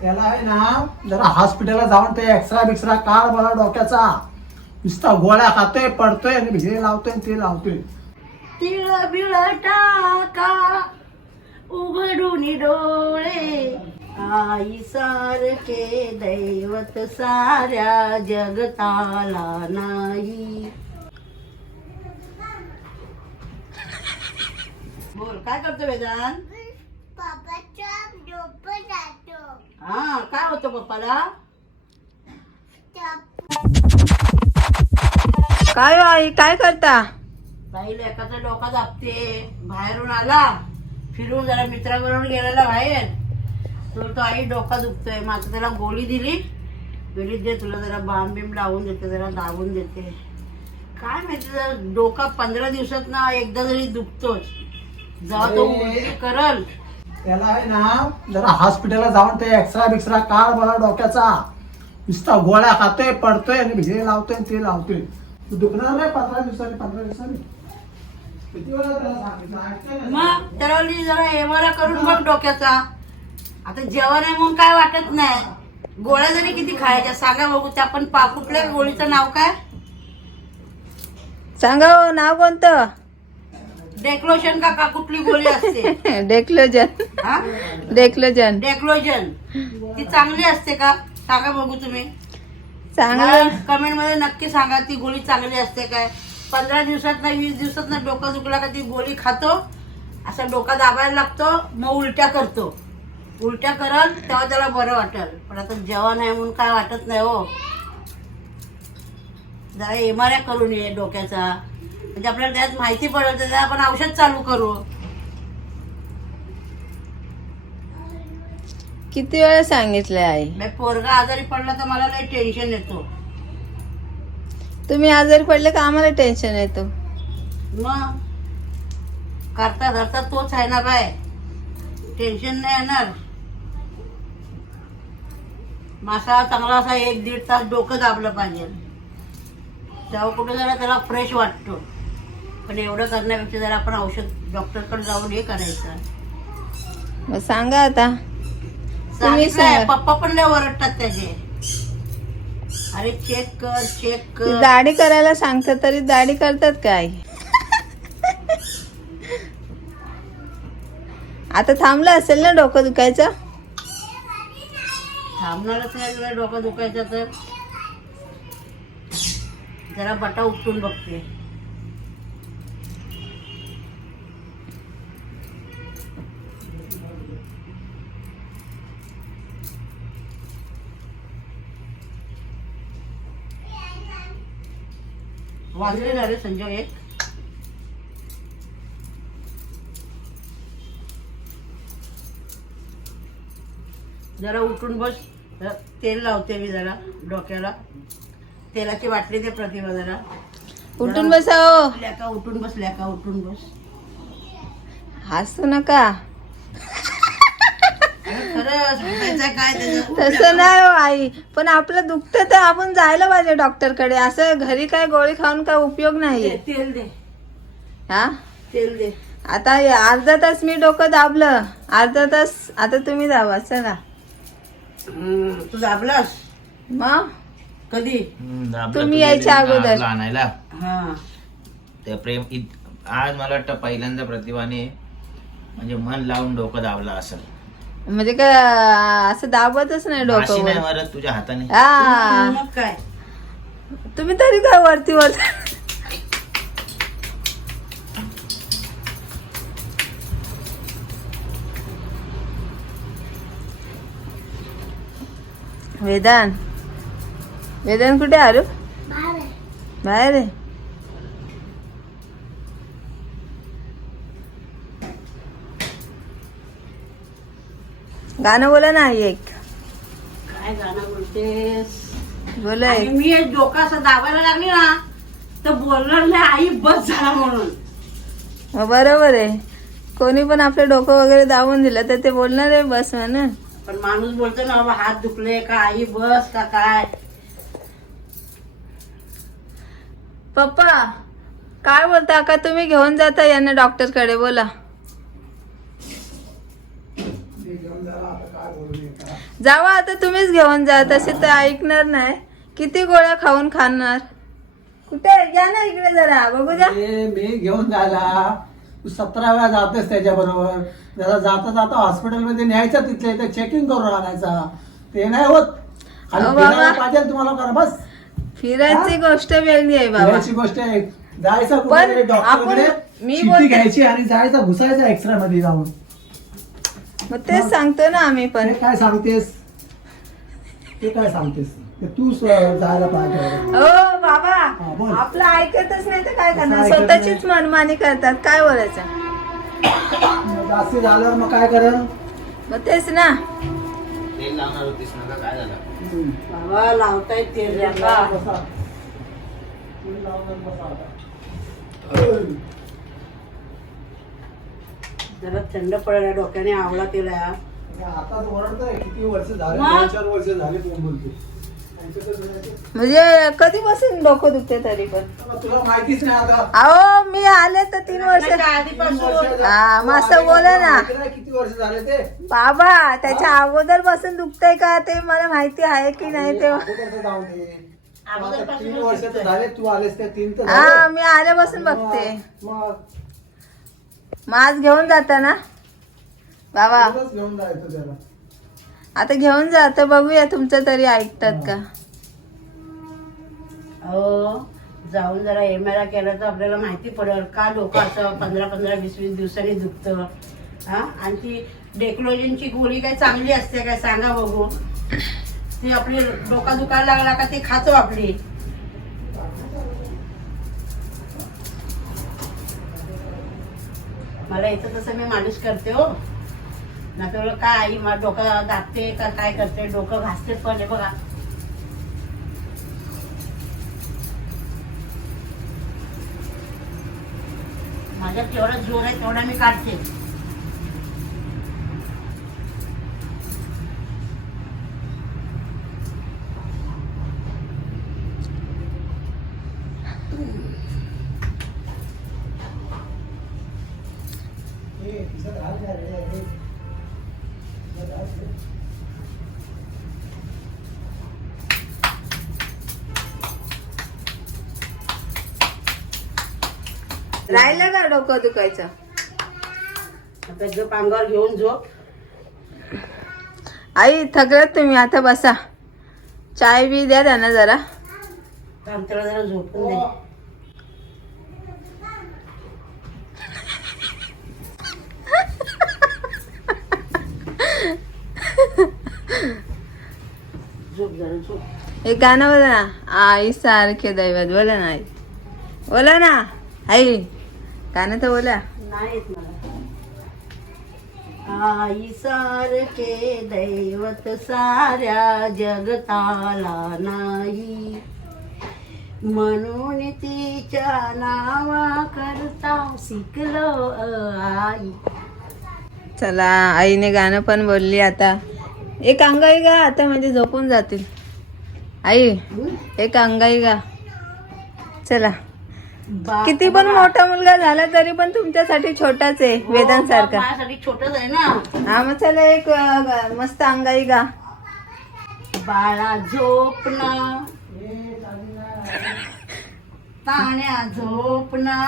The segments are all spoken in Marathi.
त्याला आहे ना जरा हॉस्पिटलला जाऊन ते एक्सरा बिक्सरा काढ मला डोक्याचा. नुसता गोळ्या खातोय पडतोय आणि हे लावतोय आणि ते लावतोय. तिळ बिळ टाका उघडून डोळे. आई सारखे दैवत साऱ्या जगताला नाही. बोल काय करतो वेदांत पापाचा डोकं जातो हा काय होतं पप्पाला? काय हो आई काय करता? काही लेकाचा डोका दाबते बाहेरून आला फिरून जरा मित्राबरोबर गेलेला बाहेर. तर तो आई डोका दुखतोय मग आता त्याला गोळी दिली. गोळी दे तुला जरा बाम बिम लावून देते जरा दाबून देते. काय माहिती जरा डोका पंधरा दिवसात ना एकदा जरी दुखतोच. जेव्हा तो उलटी करल त्याला आहे ना जरा हॉस्पिटलला जाऊन ते एक्सरा बिक्सरा काढ मला डोक्याचा नुसता गोळ्या खातोय पडतोय आणि हे लावतोय आणि ते लावतोय. तू दुखणार नाही पंधरा दिवसांनी पंधरा दिवसांनी. किती वेळा त्याला सांगितलं? ऐकतोय ना? मग त्याला जरा एमआरआय करून बघ डोक्याचा. आता जेवण आहे म्हणून काय वाटत नाही. गोळ्या जरी किती खायच्या सांगा बघू त्या पण पा कुठल्या गोळीचं नाव काय? सांगा हो नाव कोणतं? डेक्लोशन का का कुठली गोळी असते? डेक्लोजन. हा? डेक्लोजन. डेक्लोजन. ती चांगली असते का? सांगा बघू तुम्ही. चांगलं. कमेंटमध्ये नक्की सांगा ती गोळी चांगली असते काय? पंधरा दिवसात ना वीस दिवसात ना डोका दुखला का ती गोळी खातो असा डोका दाबायला लागतो मग उलट्या करतो. उलट्या करल तेव्हा त्याला बरं वाटेल. पण आता जेवण आहे म्हणून काय वाटत नाही हो. जरा एमआरआय करून ये डोक्याचा. म्हणजे आपल्याला त्यात माहिती त्याला आपण औषध चालू करू. किती वेळा सांगितलंय आई? पोरगा आजारी पडला तर मला लई टेन्शन येतो. तुम्ही आजारी पडले का आम्हाला टेन्शन येतो? मग करता धरता तोच आहे ना बाय. टेन्शन नाही येणार. मासा चांगला असा एक दीड तास डोकं दाबलं पाहिजे. तेव्हा कुठे जरा त्याला फ्रेश वाटतो. पण एवढं करण्यापेक्षा जरा आपण औषध डॉक्टरकडे जाऊन हे करायचं. मग सांगा आता. तुम्ही सांगितलंय, सांगा. पप्पा पण लय ओरडतात त्याचे. अरे चेक कर चेक ती कर. दाढी करायला सांगतात तरी दाढी करतात काय? आता थांबलं असेल ना डोकं दुखायचं? थांबणारच नाही तुला डोकं दुखायचं तर. जरा बटा उपटून बघते. वाजले झाले संजय एक. जरा उठून बस. तेल लावते मी जरा डोक्याला. तेलाची वाटली ते प्रतिभा जरा. उठून बसा हो. लेका उठून बस लेका उठून बस. हसू नका अरे खरंच उठायचं काय त्याचं तसं नाही हो आई पण आपलं दुखतं तर आपण जायला पाहिजे डॉक्टरकडे. असं घरी काय गोळी खाऊन काय उपयोग नाही. तेल दे. हा? तेल दे. आता हे अर्धा तास मी डोकं दाबलं. अर्धा तास आता तुम्ही दाबा चला. तू दाबलास? मग? कधी? तुम्ही यायच्या अगोदर. आणायला. हा. ते प्रेम आज मला वाटतं पहिल्यांदा प्रतिभाने म्हणजे मन लावून डोकं दाबलं असेल. म्हणजे काय असं दाबतच नाही अशी डोकं नाही वर. मारत तुझ्या हाताने. हा. मग काय? तुम्ही तरी काय वरती वर. वेदांत वेदांत कुठे आरू बाहेर बाहेर आहे? गाणं बोला ना आई एक. काय गाणं बोलतेस? बोला आणि एक. मी हे डोका असं दाबायला लागली ना तर बोलणार नाही आई बस झाला म्हणून. मग बरोबर आहे. कोणी पण आपलं डोकं वगैरे दाबून दिलं तर ते बोलणार आहे बस म्हणून पण माणूस बोलतो ना बाबा हात दुखले का आई बस का काय? पप्पा काय बोलता? का तुम्ही घेऊन जाता यांना डॉक्टरकडे बोला मी घेऊन जरा आता काय बोलू नये का जावा आता तुम्हीच घेऊन जा तसे तर ऐकणार नाही. किती गोळ्या खाऊन खाणार? कुठे या ना इकडे जरा बघू द्या. ए, मी घेऊन जायला. तू सतरा वेळा जातेस त्याच्या बरोबर जरा जाता जाता हॉस्पिटलमध्ये न्यायचं तिथल्या इथे चेकिंग करून आणायचा. ते नाही होत. अहो बाबा. फिरायला पाहिजे तुम्हाला करा बस. फिरायची गोष्ट वेगळी आहे बाबा. फिरायची गोष्ट आहे. जायचं कुठेतरी डॉक्टरकडे मी बोलते- घ्यायची आणि जायचं घुसायचं एक्सरे मध्ये जाऊन. मग तेच सांगतो ना आम्ही पण. ते काय सांगतेस? ते काय सांगतेस? ते तू स- जायला पाहिजे ओ बाबा हा, बोल. आपलं ऐकतच नाही तर काय करणार? ऐकत स्वतःचीच मनमानी करतात काय बोलायचं? मग जास्ती झाल्यावर मग काय करेल मग तेच ना. तेल लावणार होतीस ना का? काय झालं? बाबा लावतायत तेल रेखा बसा. तुम्ही लावून बसा आता. जरा थंड पडायला डोक्याने आवळा केला आता ओरडतोय किती वर्ष झाले? दोन चार वर्ष झाले कोण बोलते. म्हणजे कधीपासून डोकं दुखते तरी पण तुला- तुला माहितीच नाही आता अहो मी आले तर तीन वर्ष हा, मस्त? बोला ना. किती वर्ष झाले ते बाबा त्याच्या अगोदरपासून दुखतंय का ते मला माहिती आहे की नाही ते तीन वर्ष. झाले तू आलेस ते तीन तर हा. मी आल्यापासून बघते आज घेऊन जाता ना? बाबा. घेऊन जायचं त्याला. आता घेऊन जा तर बघूया तुमचं तरी ऐकतात का? हो जाऊन जरा एम आय केलं तर आपल्याला माहिती पडेल का डोकं असं पंधरा पंधरा वीस वीस दिवसांनी दुखतं. हा? आणि ती डेक्लोजनची गोळी काय चांगली असते काय सांगा बघू. ती आपली डोका दुखायला लागला का ती खातो आपली. मला येतं तसं मी मालिश करते हो. ना तर काय आई मला डोकं दाबते का? काय करते? डोकं घासते पण हे बघा. माझ्या तेवढा जोर आहे तेवढा मी काढते. राहिलं का डोकं दुखायचं? आता झोप अंगावर घेऊन झोप. आई थकलात तुम्ही आता बसा. चाय बी द्या त्यांना जरा. थांब त्याला जरा झोपून दे. झोप जरा झोप. एक गाणं बोला ना. आई सारखे दैवत. बोला ना आई. बोला ना. आई. गाणं तर बोला. नाही येत मला. आई सारखे दैवत साऱ्या जगताला नाही. म्हणून तिच्या नावा करता शिकलो आई. चला आईने गाणं पण बोलली आता. एक अंगाई गा आता म्हणजे झोपून जातील. आई एक अंगाई गा. चला. किती पण मोठा मुलगा झाला तरी पण तुमच्यासाठी छोटाच आहे हो, वेदांसारखा. माझ्यासाठी छोटच आहे ना. हा मग चला एक अं, ग- मस्त अंगाई गा. बाळा झोपना ताण्या झोपना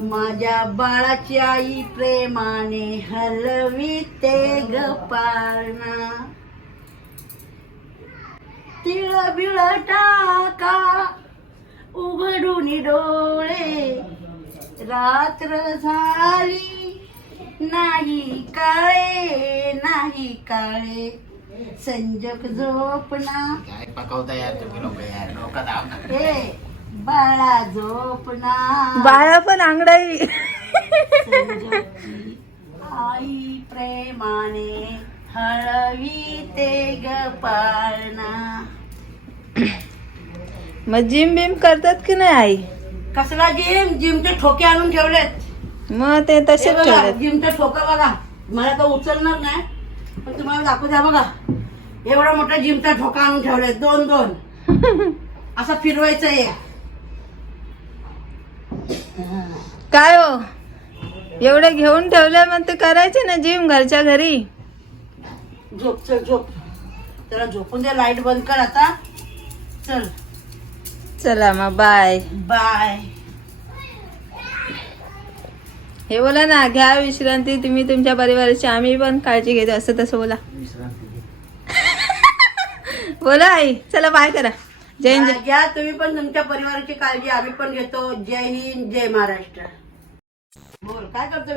माझ्या बाळाची आई प्रेमाने हलविते गपाळना तिळ बिळ टाका. उघडून डोळे. रात्र झाली नाही काळे नाही काळे. संजोग झोपना काय पकवता यार तुम्ही लोक यार? डोकं दाब. हे बाळा झोपना बाळा पण अंगडाई संजोगची आई प्रेमाने हळवी ते गपाळना मग जिम बिम करतात की नाही आई? कसला जिम? जिमचे ठोके आणून ठेवलेत. मग ते हे तसेच बघा ठेवतात जिमचं ठोकं बघा. मला तर उचलणार नाही पण तुम्हाला दाखवू द्या बघा. एवढा मोठा जिमचा ठोका आणून ठेवलाय दोन दोन. असं फिरवायचं एक काय हो? एवढं घेऊन ठेवलं मग ते करायचे ना जिम घरच्या घरी? झोप चल झोप. त्याला झोपून दे लाइट बंद कर आता. चल. चला मग बाय बाय हे बोला ना घ्या विश्रांती तुम्ही तुमच्या परिवाराची आम्ही पण काळजी घेतो असं तसं बोला. बोला आई चला बाय करा. जय हिंद. घ्या तुम्ही पण तुमच्या परिवाराची काळजी आम्ही पण घेतो. जय हिंद जय महाराष्ट्र. बोल काय करतो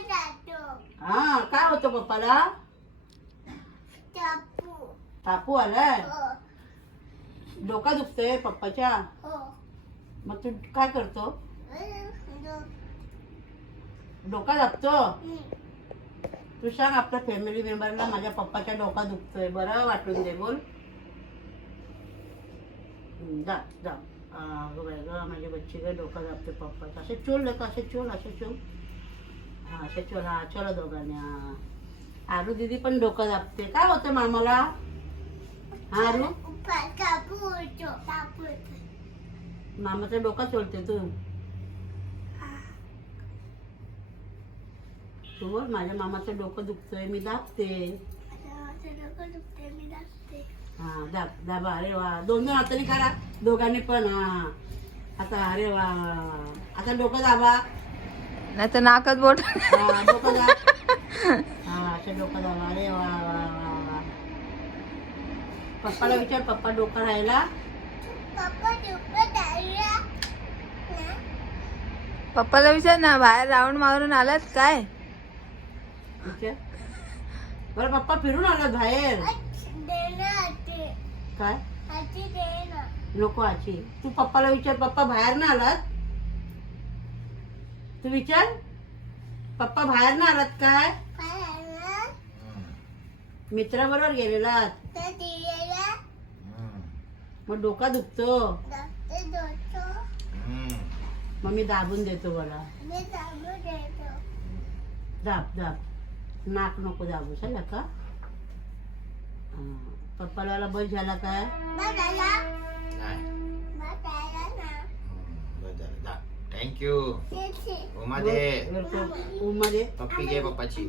जातो. हा काय होतं पप्पाला? टापू तापू आलाय? हो. डोका दुखतोय पप्पाच्या. हो. मग तू काय करतो? डोका दाबतो. तू सांग आपल्या फॅमिली मेंबरला माझ्या पप्पाच्या डोका दुखतोय. बरं वाटून दे बोल. जा जा. गं माझ्या बच्ची गं डोका दाबते पप्पाचं. असे चोल का असे चोल असे चोल. हा असे चोल हा चलो दोघांनी. आरू दीदी पण डोकं दाबते काय होतं मामाला? हा आरू मामाचं डोका चोलते तू. तू बोल माझ्या मामाचं डोकं दुखतंय मी दाबते. हा दाब दाबा अरे वा. दोन दोन हाताने करा दोघांनी पण हा. आता अरे वा. आता डोकं दाबा. नाही तर नाकात बोट. हा डोकं दाब. हा असं डोकं दाबा. अरे वा वा. पप्पाला विचार पप्पा डोकं दायला पप्पाला विचार ना बाहेर राऊंड मारून आलात काय? विचार. बरं पप्पा फिरून आला बाहेर. काय? नको आची तू पप्पाला विचार पप्पा बाहेर ना आलात? तू विचार. पप्पा बाहेर ना आलात काय? मित्राबरोबर गेलेलात. मग डोका दुखतो. मग मी दाबून देतो देतो. दाब दाब. नाक नको दाबू झालं का. पप्पाला बस झाला काय. थँक्यू उमा दे. मध्ये पप्पी घे पप्पाची.